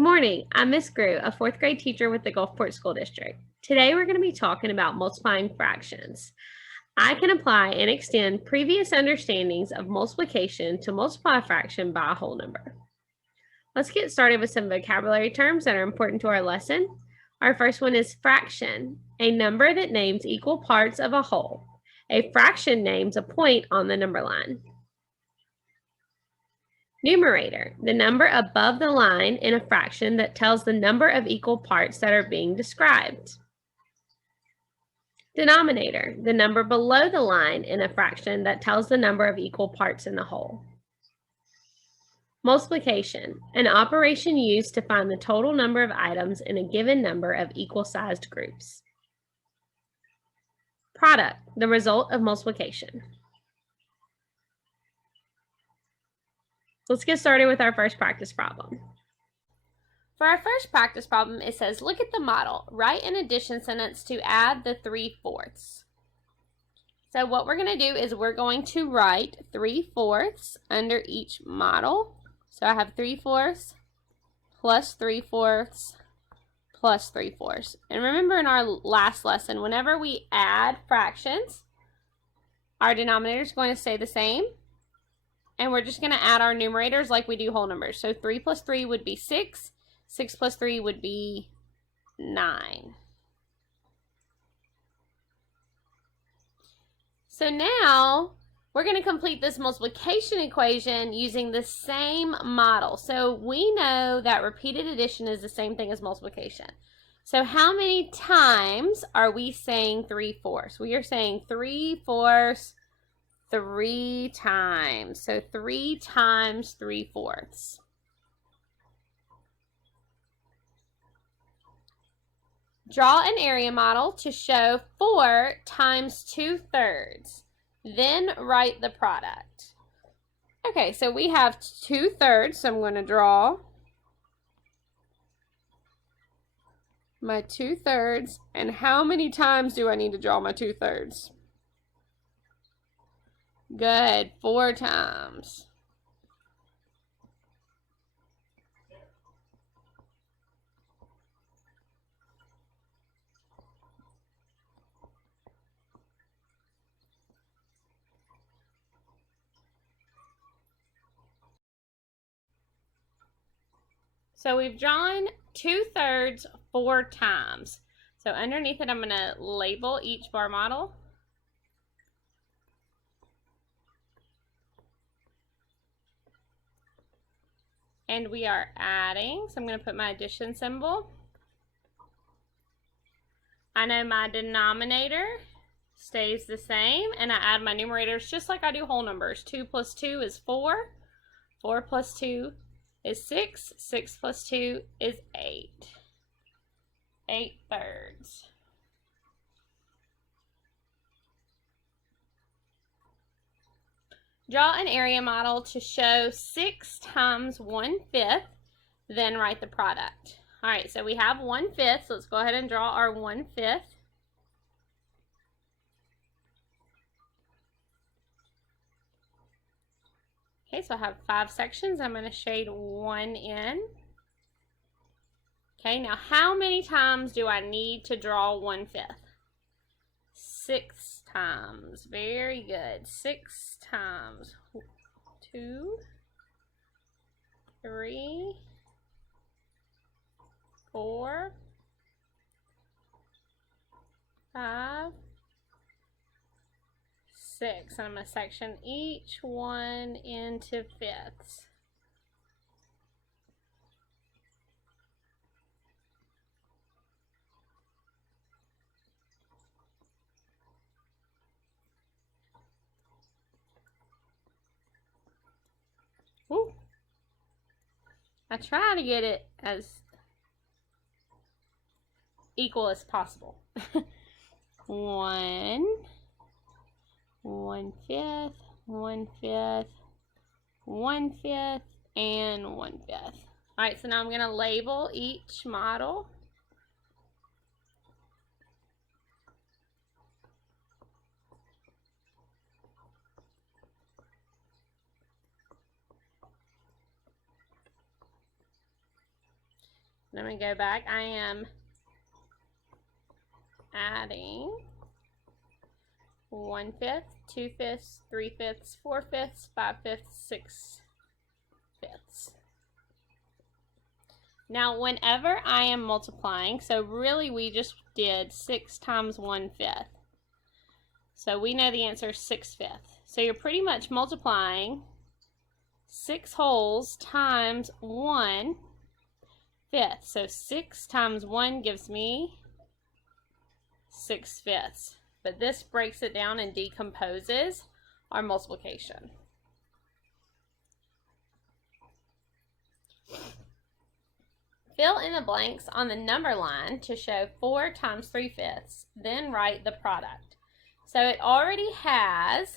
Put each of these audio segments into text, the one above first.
Good morning. I'm Miss Grew, a fourth grade teacher with the Gulfport School District. Today we're going to be talking about multiplying fractions. I can apply and extend previous understandings of multiplication to multiply a fraction by a whole number. Let's get started with some vocabulary terms that are important to our lesson. Our first one is fraction, a number that names equal parts of a whole. A fraction names a point on the number line. Numerator, the number above the line in a fraction that tells the number of equal parts that are being described. Denominator, the number below the line in a fraction that tells the number of equal parts in the whole. Multiplication, an operation used to find the total number of items in a given number of equal-sized groups. Product, the result of multiplication. Let's get started with our first practice problem. For our first practice problem, it says, look at the model. Write an addition sentence to add the 3/4. So what we're going to do is we're going to write 3/4 under each model. So I have 3/4 plus 3/4 plus 3/4. And remember in our last lesson, whenever we add fractions, our denominator is going to stay the same. And we're just going to add our numerators like we do whole numbers. So 3 plus 3 would be 6. 6 plus 3 would be 9. So now we're going to complete this multiplication equation using the same model. So we know that repeated addition is the same thing as multiplication. So how many times are we saying 3/4? We are saying 3/4 3 times. So 3 times 3/4. Draw an area model to show 4 times 2/3. Then write the product. Okay, so we have 2/3, so I'm going to draw my 2/3. And how many times do I need to draw my 2/3? Good, 4 times. So we've drawn 2/3 4 times. So underneath it, I'm going to label each bar model. And we are adding, so I'm going to put my addition symbol. I know my denominator stays the same, and I add my numerators just like I do whole numbers. 2 plus 2 is 4. 4 plus 2 is 6. 6 plus 2 is 8. 8/3. Draw an area model to show 6 times 1/5, then write the product. All right, so we have 1/5, so let's go ahead and draw our 1/5. Okay, so I have 5 sections. I'm going to shade 1 in. Okay, now how many times do I need to draw 1/5? 6 times. Very good. 6 times. 2, 3, 4, 5, 6. And I'm going to section each one into fifths. Ooh. I try to get it as equal as possible. 1, 1/5, 1/5, 1/5, and 1/5. All right, so now I'm going to label each model. Let me go back. I am adding 1/5, 2/5, 3/5, 4/5, 5/5, 6/5. Now, whenever I am multiplying, so really we just did 6 times 1/5. So we know the answer is 6/5. So you're pretty much multiplying 6 wholes times 1/5. So 6 times 1 gives me 6/5. But this breaks it down and decomposes our multiplication. Fill in the blanks on the number line to show 4 times 3/5, then write the product. So it already has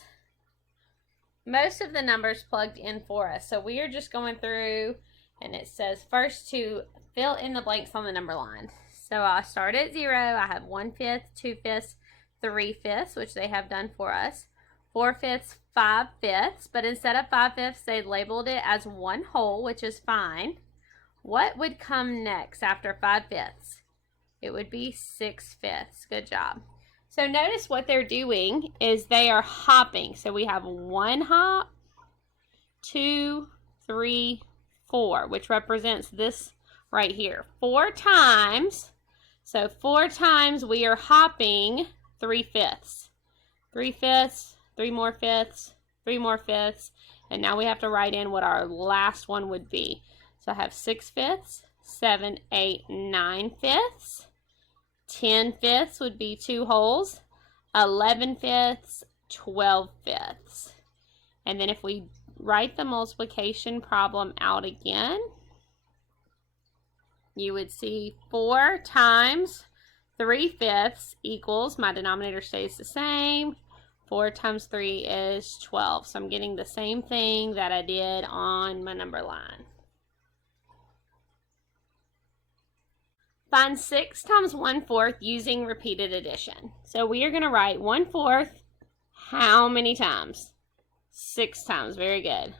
most of the numbers plugged in for us. So we are just going through, and it says first to fill in the blanks on the number line. So I'll start at 0. I have 1/5, 2/5, 3/5, which they have done for us. 4/5, 5/5, but instead of 5/5, they labeled it as 1 whole, which is fine. What would come next after 5/5? It would be 6/5. Good job. So notice what they're doing is they are hopping. So we have 1 hop, 2, 3, 4, which represents this right here. 4 times. So 4 times we are hopping 3/5. 3/5, 3 more fifths, 3 more fifths, and now we have to write in what our last one would be. So I have 6/5, 7, 8, 9/5. 10/5 would be 2 wholes. 11/5, 12/5. And then if we write the multiplication problem out again, you would see 4 times 3/5 equals, my denominator stays the same. 4 times 3 is 12. So I'm getting the same thing that I did on my number line. Find 6 times 1/4 using repeated addition. So we are going to write 1/4 how many times? 6 times. Very good.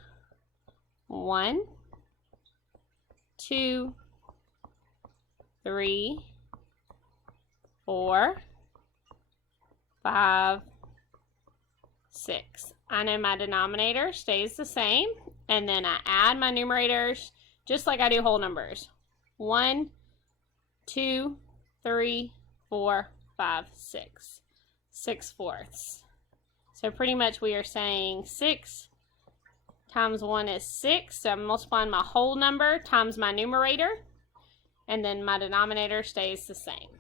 1, 2, 3, 4, 5, 6. I know my denominator stays the same, and then I add my numerators just like I do whole numbers. 1, 2, 3, 4, 5, 6. 6/4. So pretty much we are saying 6 times 1 is 6. So I'm multiplying my whole number times my numerator, and then my denominator stays the same.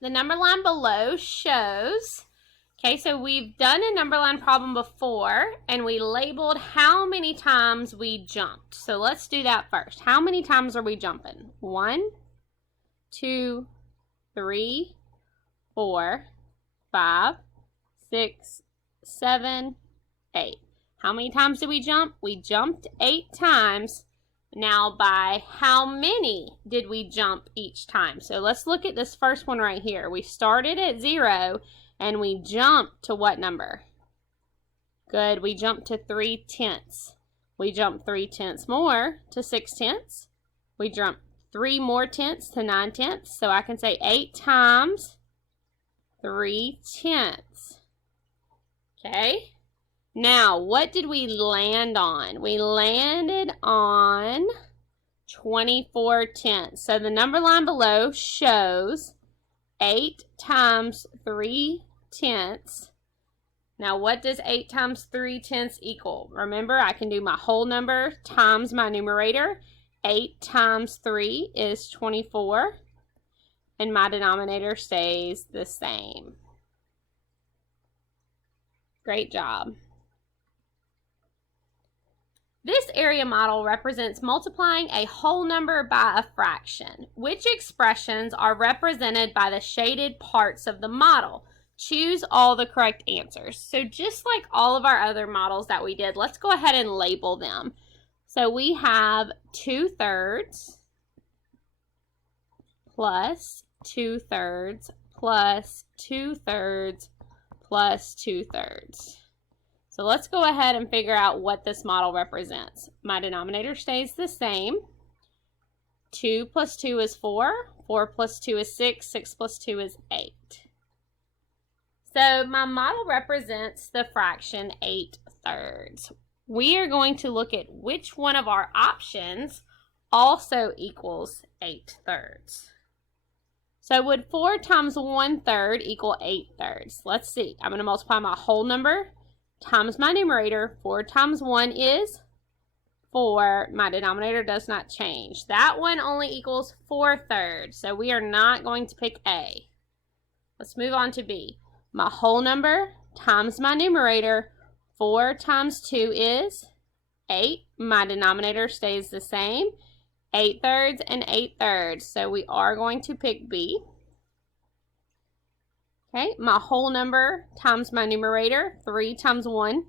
The number line below shows, okay, so we've done a number line problem before, and we labeled how many times we jumped. So let's do that first. How many times are we jumping? 1, 2, 3, 4, 5, 6, 7, 8. How many times did we jump? We jumped 8 times. Now, by how many did we jump each time? So let's look at this first one right here. We started at 0 and we jumped to what number? Good, we jumped to 3/10. We jumped 3/10 more to 6/10. We jumped 3 more tenths to 9/10. So I can say 8 times 3/10. Okay. Now, what did we land on? We landed on 24/10. So the number line below shows 8 times 3/10. Now, what does 8 times 3/10 equal? Remember, I can do my whole number times my numerator. 8 times 3 is 24, and my denominator stays the same. Great job. This area model represents multiplying a whole number by a fraction. Which expressions are represented by the shaded parts of the model? Choose all the correct answers. So just like all of our other models that we did, let's go ahead and label them. So we have 2/3 plus 2/3 plus 2/3 plus 2/3. So let's go ahead and figure out what this model represents. My denominator stays the same. 2 plus 2 is 4. 4 plus 2 is 6. 6 plus 2 is 8. So my model represents the fraction 8/3. We are going to look at which one of our options also equals 8/3. So would 4 times 1/3 equal 8/3? Let's see. I'm going to multiply my whole number times my numerator. 4 times 1 is 4. My denominator does not change. That one only equals 4/3. So we are not going to pick A. Let's move on to B. My whole number times my numerator. 4 times 2 is 8. My denominator stays the same. 8/3 and 8/3. So we are going to pick B. Okay, my whole number times my numerator. 3 times 1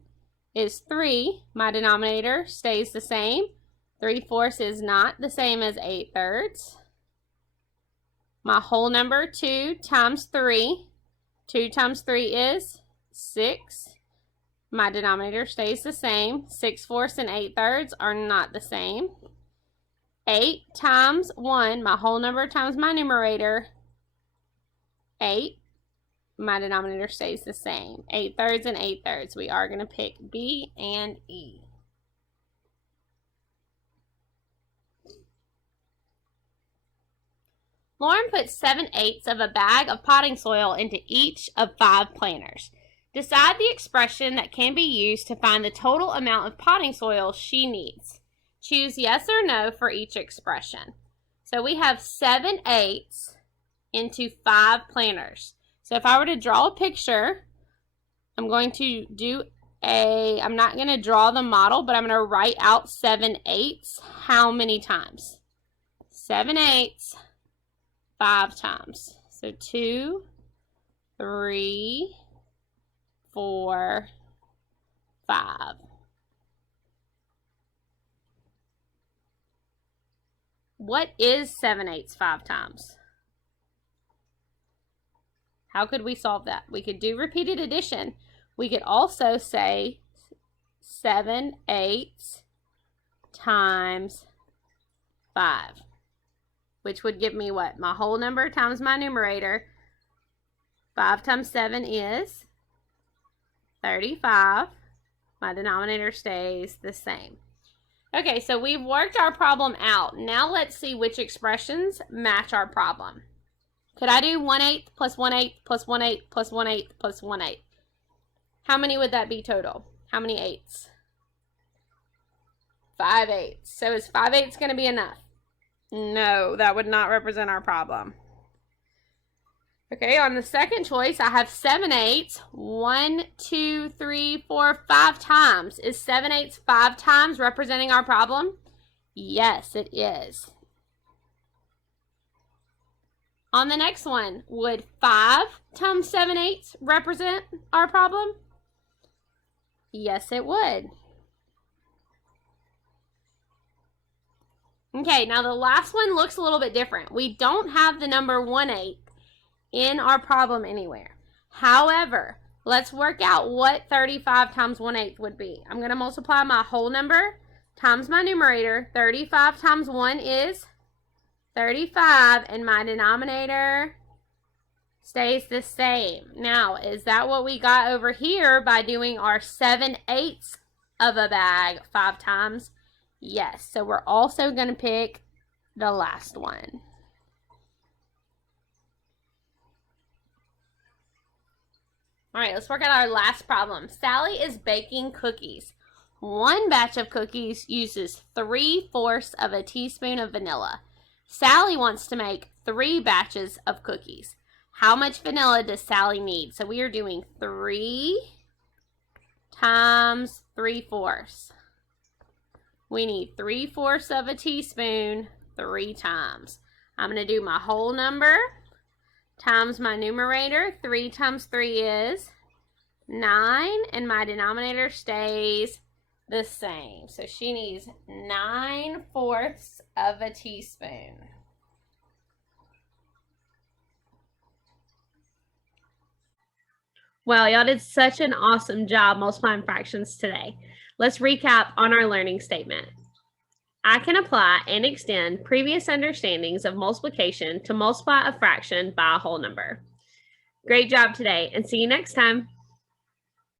is 3. My denominator stays the same. 3/4 is not the same as 8/3. My whole number, 2 times 3. 2 times 3 is 6. My denominator stays the same. 6/4 and 8/3 are not the same. 8 times 1, my whole number times my numerator, 8. My denominator stays the same. 8/3 and 8/3. We are going to pick B and E. Lauren put 7/8 of a bag of potting soil into each of 5 planters. Decide the expression that can be used to find the total amount of potting soil she needs. Choose yes or no for each expression. So we have 7/8 into 5 planters. So if I were to draw a picture, I'm going to do I'm not going to draw the model, but I'm going to write out 7/8 how many times? 7/8 5 times. So 2, 3, 4, 5. What is 7/8 5 times? How could we solve that? We could do repeated addition. We could also say 7/8 times 5, which would give me what? My whole number times my numerator. 5 times 7 is 35. My denominator stays the same. Okay, so we've worked our problem out. Now let's see which expressions match our problem. Could I do 1/8 plus 1/8 plus 1/8 plus 1/8 plus 1/8? How many would that be total? How many eighths? 5/8. So is 5/8 going to be enough? No, that would not represent our problem. Okay, on the second choice, I have 7/8. 1, 2, 3, 4, 5 times. Is 7/8 5 times representing our problem? Yes, it is. On the next one, would 5 times 7/8 represent our problem? Yes, it would. Okay, now the last one looks a little bit different. We don't have the number 1/8 in our problem anywhere. However, let's work out what 35 times 1/8 would be. I'm going to multiply my whole number times my numerator. 35 times 1 is 35, and my denominator stays the same. Now, is that what we got over here by doing our 7/8 of a bag 5 times? Yes, so we're also going to pick the last one. All right, let's work out our last problem. Sally is baking cookies. One batch of cookies uses 3/4 of a teaspoon of vanilla. Sally wants to make 3 batches of cookies. How much vanilla does Sally need? So we are doing 3 times 3/4. We need 3/4 of a teaspoon 3 times. I'm going to do my whole number times my numerator. 3 times 3 is 9, and my denominator stays the same. So she needs 9/4 of a teaspoon. Well, y'all did such an awesome job multiplying fractions today. Let's recap on our learning statement. I can apply and extend previous understandings of multiplication to multiply a fraction by a whole number. Great job today, and see you next time.